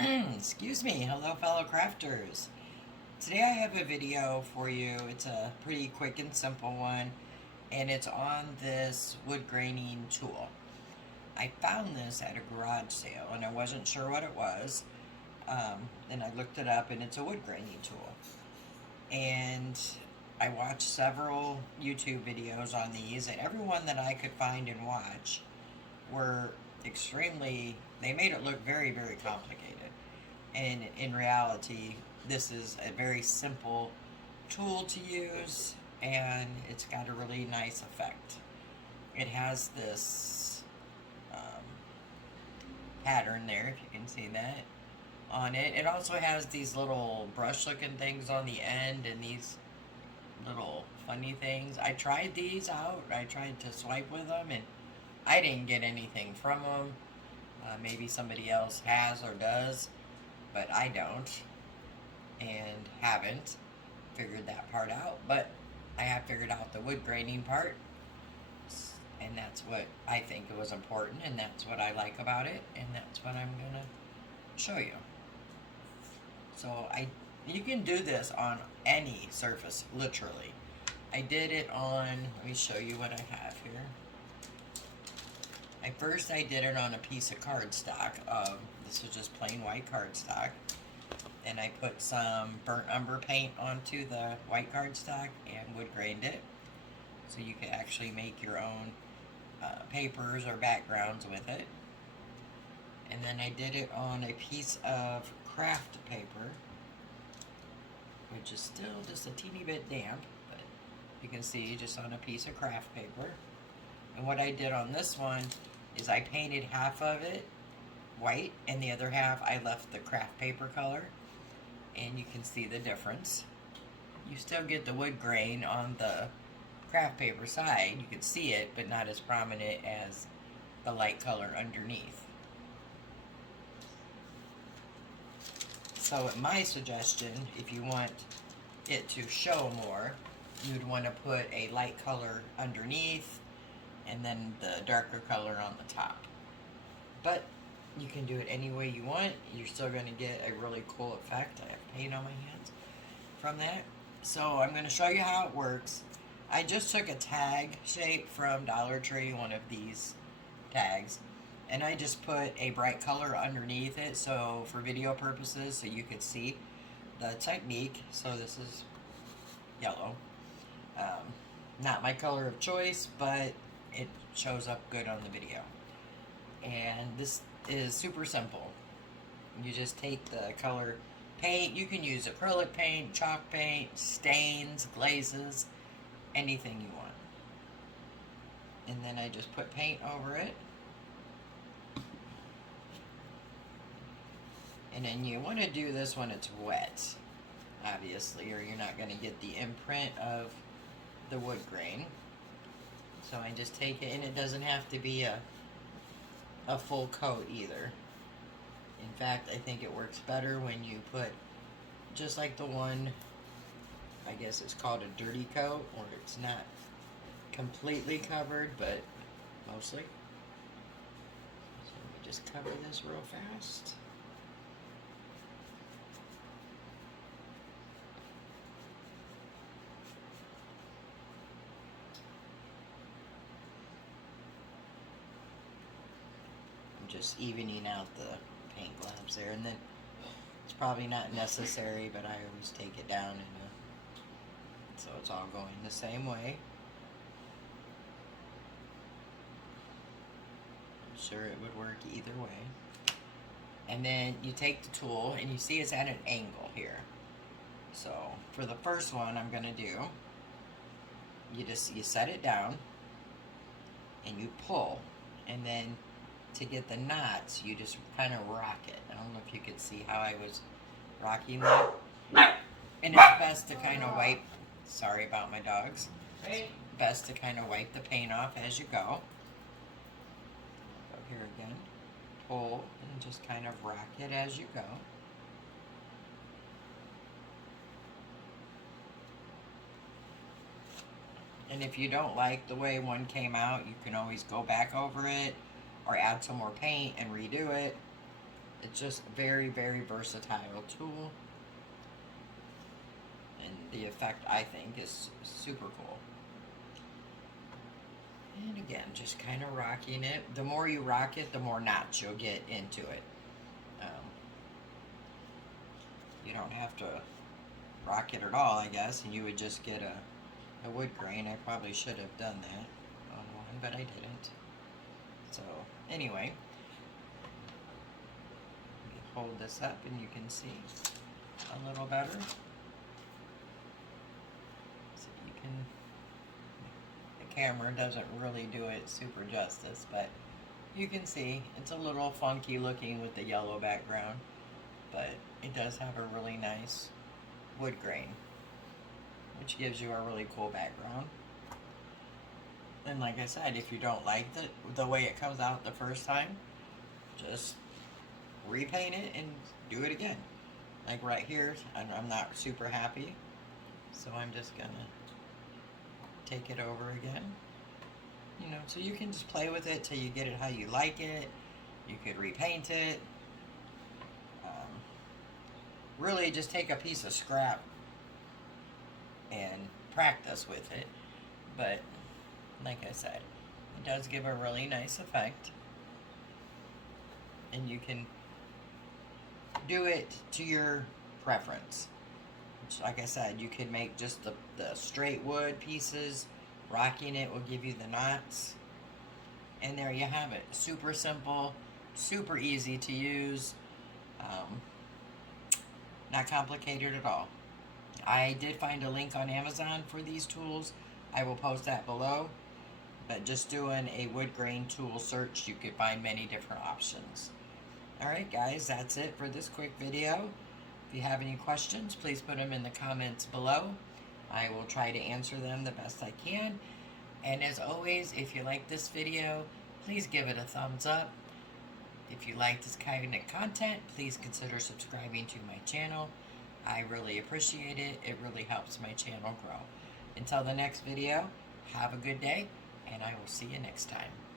Excuse me. Hello, fellow crafters. Today I have a video for you. It's a pretty quick and simple one, and it's on this wood graining tool. I found this at a garage sale, and I wasn't sure what it was. And I looked it up, and it's a wood graining tool. And I watched several YouTube videos on these, and everyone that I could find and watch were they made it look very, very complicated. And in reality, this is a very simple tool to use, and it's got a really nice effect. It has this pattern there, if you can see that, on it. It also has these little brush looking things on the end and these little funny things. I tried these out. I tried to swipe with them, and I didn't get anything from them. Maybe somebody else has or does, but I don't and haven't figured that part out. But I have figured out the wood graining part, and that's what I think was important, and that's what I like about it, and that's what I'm gonna show you. So you can do this on any surface, literally. I did it on, let me show you what I have here. First I did it on a piece of cardstock. This was just plain white cardstock. And I put some burnt umber paint onto the white cardstock and wood grained it. So you could actually make your own papers or backgrounds with it. And then I did it on a piece of kraft paper, which is still just a teeny bit damp, but you can see just on a piece of kraft paper. And what I did on this one is I painted half of it white, and the other half I left the kraft paper color, and you can see the difference. You still get the wood grain on the kraft paper side, you can see it, but not as prominent as the light color underneath. So my suggestion, if you want it to show more, you'd want to put a light color underneath and then the darker color on the top. But you can do it any way you want. You're still going to get a really cool effect. I have paint on my hands from that. So I'm going to show you how it works. I just took a tag shape from Dollar Tree, one of these tags, and I just put a bright color underneath it, so for video purposes, so you could see the technique. So this is yellow. Not my color of choice, but it shows up good on the video. And this is super simple. You just take the color paint. You can use acrylic paint, chalk paint, stains, glazes, anything you want. And then I just put paint over it. And then you want to do this when it's wet, obviously, or you're not going to get the imprint of the wood grain. So I just take it, and it doesn't have to be a full coat either. In fact, I think it works better when you put, just like the one, I guess it's called a dirty coat, or it's not completely covered, but mostly. So let me just cover this real fast. Just evening out the paint globs there, and then it's probably not necessary, but I always take it down so it's all going the same way. I'm sure it would work either way. And then you take the tool, and you see it's at an angle here. So for the first one I'm going to do, you set it down and you pull, and then to get the knots, you just kind of rock it. I don't know if you could see how I was rocking that. And it's best to kind of wipe, sorry about my dogs, it's best to kind of wipe the paint off as you go. Go here again, pull, and just kind of rock it as you go. And if you don't like the way one came out, you can always go back over it or add some more paint and redo it. It's just a very, very versatile tool. And the effect, I think, is super cool. And again, just kind of rocking it. The more you rock it, the more knots you'll get into it. You don't have to rock it at all, I guess, and you would just get a wood grain. I probably should have done that on one, but I didn't. So, anyway, let me hold this up and you can see a little better. So you can, the camera doesn't really do it super justice, but you can see it's a little funky looking with the yellow background, but it does have a really nice wood grain, which gives you a really cool background. And like I said, if you don't like the way it comes out the first time, just repaint it and do it again. Like right here, I'm not super happy, so I'm just gonna take it over again. You know, so you can just play with it till you get it how you like it. You could repaint it. Really just take a piece of scrap and practice with it. But like I said, it does give a really nice effect. And you can do it to your preference. Which, like I said, you can make just the straight wood pieces. Rocking it will give you the knots. And there you have it. Super simple, super easy to use. Not complicated at all. I did find a link on Amazon for these tools. I will post that below. But just doing a wood grain tool search, you could find many different options. Alright guys, that's it for this quick video. If you have any questions, please put them in the comments below. I will try to answer them the best I can. And as always, if you like this video, please give it a thumbs up. If you like this kind of content, please consider subscribing to my channel. I really appreciate it. It really helps my channel grow. Until the next video, have a good day, and I will see you next time.